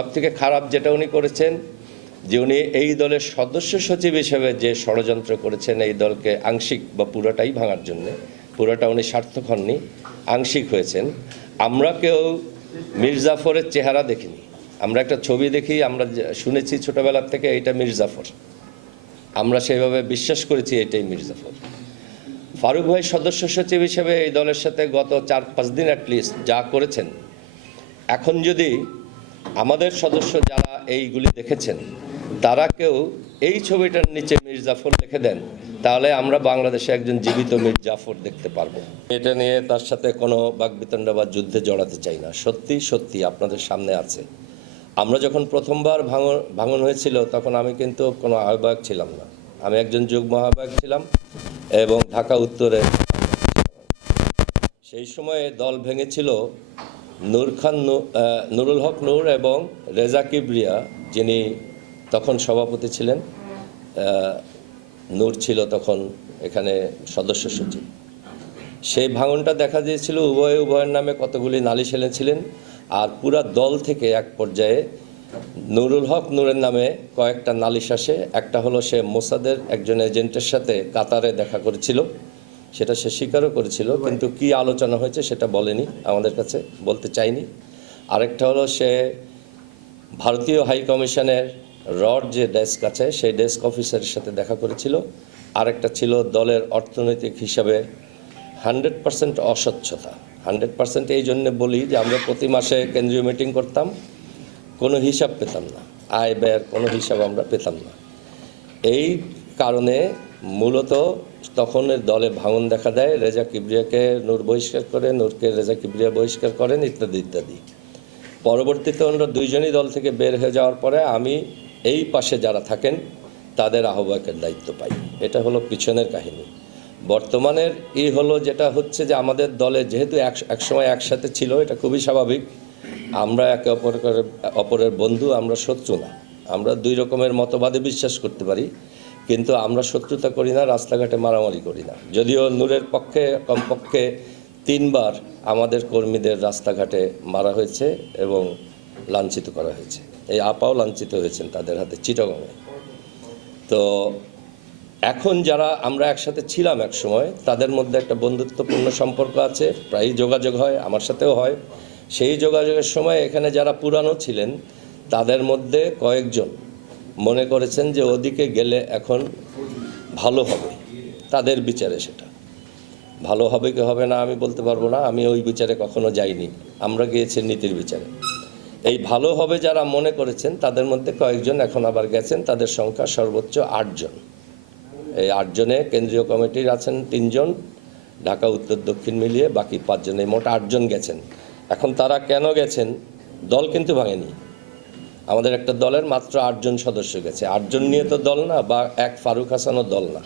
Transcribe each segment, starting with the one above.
সব থেকে খারাপ যেটা উনি করেছেন, যে উনি এই দলের সদস্য সচিব হিসেবে যে ষড়যন্ত্র করেছেন এই দলকে আংশিক বা পুরোটাই ভাঙার জন্য, পুরোটা উনি সার্থক হননি, আংশিক হয়েছেন। আমরা কেউ মির্জাফরের চেহারা দেখিনি। আমরা একটা ছবি দেখি, আমরা শুনেছি ছোটবেলার থেকে এইটা মির্জাফর আমরা সেভাবে বিশ্বাস করেছি এটাই মির্জাফর ফারুক ভাই সদস্য সচিব হিসেবে এই দলের সাথে গত চার পাঁচ দিন অ্যাটলিস্ট যা করেছেন, এখন যদি আমাদের সদস্য যারা এইগুলি দেখেছেন, তারা কেউ এই ছবিটার নিচে মীর জাফর লিখে দেন, তাহলে আমরা বাংলাদেশে একজন জীবিত মীর জাফর দেখতে পারব। এটা নিয়ে তার সাথে কোনো বাকবিতণ্ড বা যুদ্ধে জড়াতে চাই না। সত্যি সত্যি আপনাদের সামনে আছে। আমরা যখন প্রথমবার ভাঙন ভাঙন হয়েছিল, তখন আমি কিন্তু কোনো আহ্বায়ক ছিলাম না। আমি একজন যুগ্ম আহ্বায়ক ছিলাম এবং ঢাকা উত্তরে সেই সময়ে দল ভেঙেছিল নূর খান নুরুল হক নূর এবং রেজা কিবরিয়া, যিনি তখন সভাপতি ছিলেন নূর ছিল তখন এখানে সদস্য সচিব। সেই ভাঙনটা দেখা দিয়েছিল, উভয় উভয়ের নামে কতগুলি নালিশ এনেছিলেন, আর পুরা দল থেকে এক পর্যায়ে নুরুল হক নূরের নামে কয়েকটা নালিশ আসে। একটা হলো সে মোসাদের, একজন এজেন্টের সাথে কাতারে দেখা করেছিল। সেটা সে স্বীকারও করেছিল কিন্তু কি আলোচনা হয়েছে সেটা বলেনি আমাদের কাছে বলতে চাইনি। আরেকটা হলো সে ভারতীয় হাই কমিশনের রড যে ডেস্ক আছে সেই ডেস্ক অফিসারের সাথে দেখা করেছিল। আরেকটা ছিল দলের অর্থনৈতিক হিসাবে হান্ড্রেড পার্সেন্ট অস্বচ্ছতা। হান্ড্রেড পার্সেন্ট এই জন্যে বলি যে আমরা প্রতি মাসে কেন্দ্রীয় মিটিং করতাম কোনো হিসাব পেতাম না। আয় ব্যয়ের কোনো হিসাব আমরা পেতাম না। এই কারণে মূলত তখন দলে ভাঙন দেখা দেয়, রেজা কিবরিয়াকে নূর বহিষ্কার করে, নূরকে রেজা কিবরিয়া বহিষ্কার করেন, ইত্যাদি ইত্যাদি। পরবর্তীতে ওনারা দুইজনই দল থেকে বের হয়ে যাওয়ার পরে আমি এই পাশে যারা থাকেন, তাদের আহ্বায়কের দায়িত্ব পাই। এটা হলো পিছনের কাহিনী। বর্তমানের ই হলো যেটা হচ্ছে যে আমাদের দলে যেহেতু এক একসময় একসাথে ছিল, এটা খুবই স্বাভাবিক। আমরা একে অপরের অপরের বন্ধু, আমরা শত্রু না। আমরা দুই রকমের মতবাদে বিশ্বাস করতে পারি। কিন্তু আমরা শত্রুতা করি না, রাস্তাঘাটে মারামারি করি না। যদিও নূরের পক্ষে, কমপক্ষে তিনবার আমাদের কর্মীদের রাস্তাঘাটে মারা হয়েছে এবং লাঞ্ছিত করা হয়েছে। এই আপাও লাঞ্ছিত হয়েছেন তাদের হাতে, চিটাগংয়ে। তো এখন যারা আমরা একসাথে ছিলাম এক সময়, তাদের মধ্যে একটা বন্ধুত্বপূর্ণ সম্পর্ক আছে, প্রায়ই যোগাযোগ হয়, আমার সাথেও হয়। সেই যোগাযোগের সময় এখানে যারা পুরানো ছিলেন, তাদের মধ্যে কয়েকজন মনে করেছেন যে ওদিকে গেলে এখন ভালো হবে। তাদের বিচারে সেটা। ভালো হবে কি হবে না আমি বলতে পারব না। আমি ওই বিচারে কখনো যাইনি। আমরা গিয়েছি নীতির বিচারে। এই ভালো হবে যারা মনে করেছেন, তাদের মধ্যে কয়েকজন এখন আবার গেছেন। তাদের সংখ্যা সর্বোচ্চ আটজন। এই আটজনে কেন্দ্রীয় কমিটির আছেন তিনজন। ঢাকা, উত্তর, দক্ষিণ মিলিয়ে বাকি পাঁচজন এই মোট আটজন গেছেন। এখন তারা কেন গেছেন? দল কিন্তু ভাঙেনি। আমাদের একটা দলের মাত্র আটজন সদস্য গেছে। আটজন নিয়ে তো দল না, বা এক ফারুক হাসানও দল না।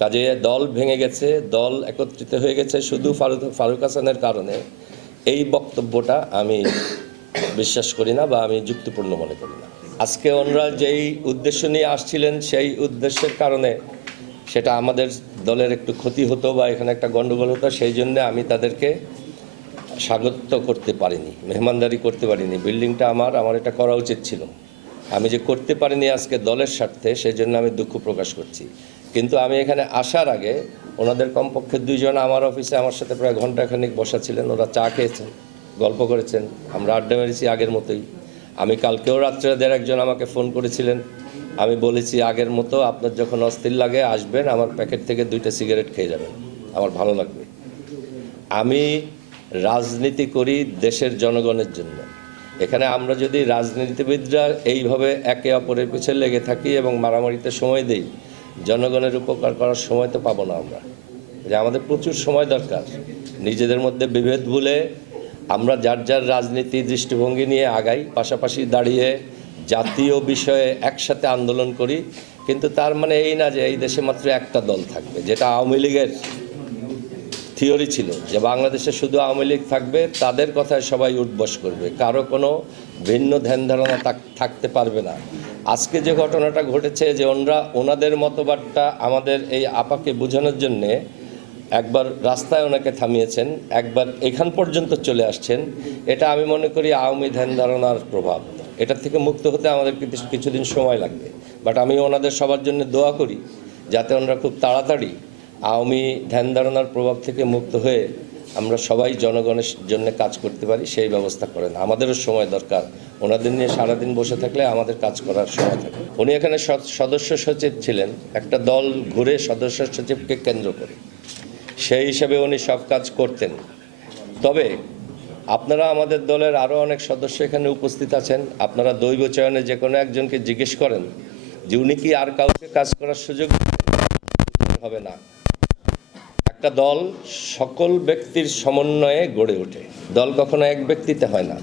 কাজে দল ভেঙে গেছে, দল একত্রিত হয়ে গেছে শুধু ফারুক ফারুক হাসানের কারণে। এই বক্তব্যটা আমি বিশ্বাস করি না বা আমি যুক্তিপূর্ণ মনে করি না। আজকে ওনারা যেই উদ্দেশ্য নিয়ে আসছিলেন, সেই উদ্দেশ্যের কারণে সেটা আমাদের দলের একটু ক্ষতি হতো বা এখানে একটা গণ্ডগোল হতো, সেই জন্য আমি তাদেরকে স্বাগত করতে পারিনি, মেহমানদারি করতে পারিনি, বিল্ডিংটা আমার আমার এটা করা উচিত ছিল। আমি যে করতে পারিনি আজকে দলের স্বার্থে সেই জন্য আমি দুঃখ প্রকাশ করছি। কিন্তু আমি এখানে আসার আগে ওনাদের কমপক্ষে দুইজন আমার অফিসে আমার সাথে প্রায় ঘন্টাখানিক বসা ছিলেন, ওরা চা খেয়েছেন, গল্প করেছেন, আমরা আড্ডা মেরেছি আগের মতোই। আমি কালকেও রাত্রে দেড় একজন আমাকে ফোন করেছিলেন। আমি বলেছি, আগের মতো আপনার যখন অস্থির লাগে, আসবেন, আমার প্যাকেট থেকে দুইটা সিগারেট খেয়ে যাবেন, আমার ভালো লাগবে। আমি রাজনীতি করি দেশের জনগণের জন্য। এখানে আমরা যদি রাজনীতিবিদরা এইভাবে একে অপরের পিছনে লেগে থাকি এবং মারামারিতে সময় দেই, জনগণের উপকার করার সময় তো পাবো না আমরা। যে আমাদের প্রচুর সময় দরকার। নিজেদের মধ্যে বিভেদ ভুলে আমরা যার যার রাজনীতি দৃষ্টিভঙ্গি নিয়ে আগাই, পাশাপাশি দাঁড়িয়ে জাতীয় বিষয়ে একসাথে আন্দোলন করি। কিন্তু তার মানে এই না যে এই দেশে মাত্র একটা দল থাকবে, যেটা আওয়ামী লীগের থিওরি ছিল যে বাংলাদেশে শুধু আওয়ামী লীগ থাকবে, তাদের কথায় সবাই উঠবস করবে। কারও কোনো ভিন্ন ধ্যান ধারণা থাক- থাকতে পারবে না। আজকে যে ঘটনাটা ঘটেছে যে ওনরা, ওনাদের মতবাদটা আমাদের এই আপাকে বোঝানোর জন্যে একবার রাস্তায় ওনাকে থামিয়েছেন, একবার এখান পর্যন্ত চলে আসছেন। এটা আমি মনে করি আওয়ামী ধ্যান ধারণার প্রভাব। এটার থেকে মুক্ত হতে আমাদের কিছু- কিছুদিন সময় লাগবে। বাট আমি ওনাদের সবার জন্য দোয়া করি, যাতে ওনারা খুব তাড়াতাড়ি আওয়ামী ধ্যান ধারণার প্রভাব থেকে মুক্ত হয়ে আমরা সবাই জনগণের জন্য কাজ করতে পারি, সেই ব্যবস্থা করেন। আমাদেরও সময় দরকার। ওনাদের নিয়ে সারাদিন বসে থাকলে আমাদের কাজ করার সময় থাকে। উনি এখানে সদ- সদস্য সচিব ছিলেন। একটা দল ঘুরে সদস্য সচিবকে কেন্দ্র করে। সেই হিসাবে উনি সব কাজ করতেন। তবে আপনারা আমাদের দলের আরও অনেক সদস্য এখানে উপস্থিত আছেন। আপনারা দৈব চয়নে যে কোনো একজনকে জিজ্ঞেস করেন যে উনি কি আর কাউকে কাজ করার সুযোগ হবে না। একটা দল সকল ব্যক্তির সমন্বয়ে গড়ে ওঠে। দল কখনো এক ব্যক্তিতে হয় না।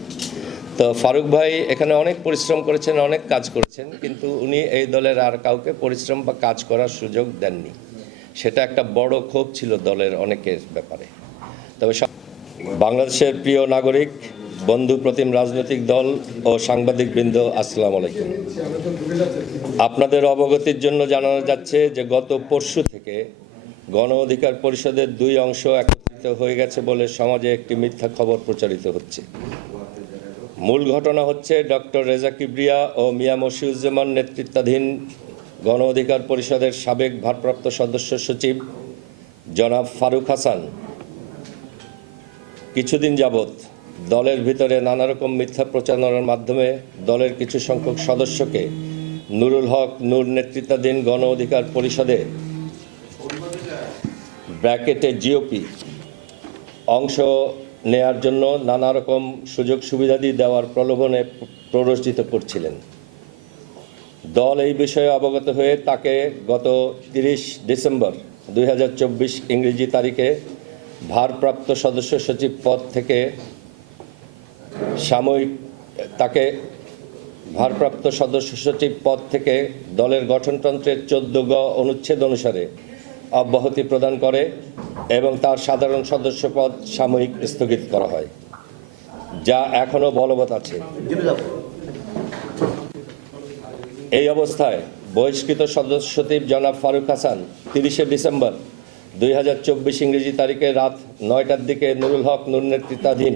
তো ফারুক ভাই এখানে অনেক পরিশ্রম করেছেন, অনেক কাজ করেছেন, কিন্তু উনি এই দলের আর কাউকে পরিশ্রম বা কাজ করার সুযোগ দেননি। সেটা একটা বড় ক্ষোভ ছিল দলের অনেকের ব্যাপারে। তবে বাংলাদেশের প্রিয় নাগরিক, বন্ধু প্রতিম রাজনৈতিক দল ও সাংবাদিক বৃন্দ, আসসালামু আলাইকুম। আপনাদের অবগতির জন্য জানানো যাচ্ছে যে গত পরশু থেকে গণ অধিকার পরিষদের দুই অংশ একত্রিত হয়ে গেছে বলে সমাজে একটি মিথ্যা খবর প্রচারিত হচ্ছে। মূল ঘটনা হচ্ছে ডক্টর রেজা কিবরিয়া ও মিয়া মশিউজ্জামান নেতৃত্বাধীন গণ অধিকার পরিষদের সাবেক ভারপ্রাপ্ত সদস্য সচিব জনাব ফারুক হাসান। কিছুদিন যাবৎ দলের ভিতরে নানা রকম মিথ্যা প্রচারণার মাধ্যমে দলের কিছু সংখ্যক সদস্যকে নুরুল হক নূর নেতৃত্বাধীন গণ অধিকার পরিষদে ব্র্যাকেটে জিওপি অংশ নেয়ার জন্য নানা রকম সুযোগ সুবিধাদি দেওয়ার প্রলোভনে প্ররোচিত করছিলেন। দল এই বিষয়ে অবগত হয়ে তাকে গত তিরিশ ডিসেম্বর দুই হাজার চব্বিশ ইংরেজি তারিখে ভারপ্রাপ্ত সদস্য সচিব পদ থেকে সাময়িক তাকে ভারপ্রাপ্ত সদস্য সচিব পদ থেকে দলের গঠনতন্ত্রের চোদ্দ গ অনুচ্ছেদ অনুসারে অব্যাহতি প্রদান করে এবং তার সাধারণ সদস্য পদ সাময়িক স্থগিত করা হয়, যা এখনও বলবৎ আছে। এই অবস্থায় বহিষ্কৃত সদস্য সচিব জনাব ফারুক হাসান তিরিশে ডিসেম্বর দুই হাজার চব্বিশ ইংরেজি তারিখে রাত নয়টার দিকে নুরুল হক নুর নেতৃত্বাধীন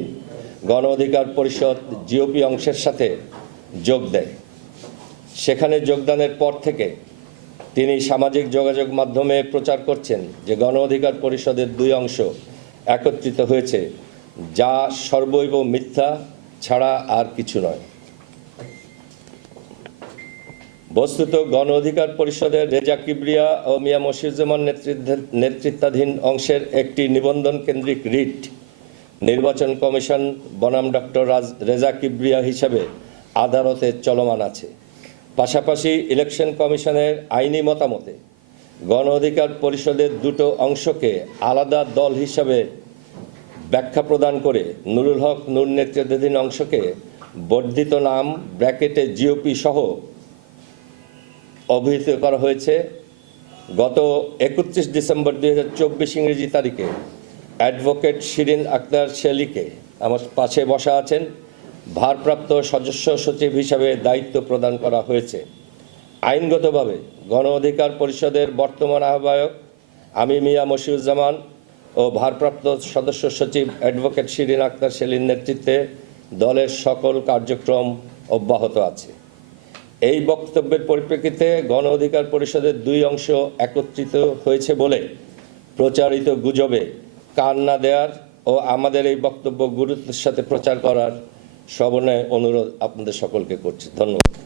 গণ অধিকার পরিষদ জিওপি অংশের সাথে যোগ দেয়। সেখানে যোগদানের পর থেকে তিনি সামাজিক যোগাযোগ মাধ্যমে প্রচার করছেন যে গণ অধিকার পরিষদের দুই অংশ একত্রিত হয়েছে, যা সর্বৈব মিথ্যা ছাড়া আর কিছু নয়। বস্তুত গণ অধিকার পরিষদের রেজা কিবরিয়া ও মিয়া মশিউজ্জামান নেতৃত্বে- নেতৃত্বাধীন অংশের একটি নিবন্ধন কেন্দ্রিক রিট নির্বাচন কমিশন বনাম ডক্টর রাজ, রেজা কিবরিয়া হিসাবে আদালতে চলমান আছে। পাশাপাশি ইলেকশন কমিশনের আইনি মতামতে গণ অধিকার পরিষদের দুটো অংশকে আলাদা দল হিসাবে ব্যাখ্যা প্রদান করে নুরুল হক নূর নেতৃত্বাধীন অংশকে বর্ধিত নাম ব্র্যাকেটে জিওপি সহ অভিহিত করা হয়েছে। গত একত্রিশ ডিসেম্বর দুই হাজার চব্বিশ ইংরেজি তারিখে অ্যাডভোকেট শিরিন আক্তার শেলিকে আমার পাশে বসা আছেন। ভারপ্রাপ্ত সদস্য সচিব হিসাবে দায়িত্ব প্রদান করা হয়েছে। আইনগতভাবে গণ অধিকার পরিষদের বর্তমান আহ্বায়ক আমি মিয়া মশিউজ্জামান ও ভারপ্রাপ্ত সদস্য সচিব অ্যাডভোকেট শিরিন আক্তার সেলির নেতৃত্বে দলের সকল কার্যক্রম অব্যাহত আছে। এই বক্তব্যের পরিপ্রেক্ষিতে গণ অধিকার পরিষদের দুই অংশ একত্রিত হয়েছে বলে প্রচারিত গুজবে কান না দেওয়ার ও আমাদের এই বক্তব্য গুরুত্বের সাথে প্রচার করার সবনে অনুরোধ আপনাদের সকলকে করছি। ধন্যবাদ।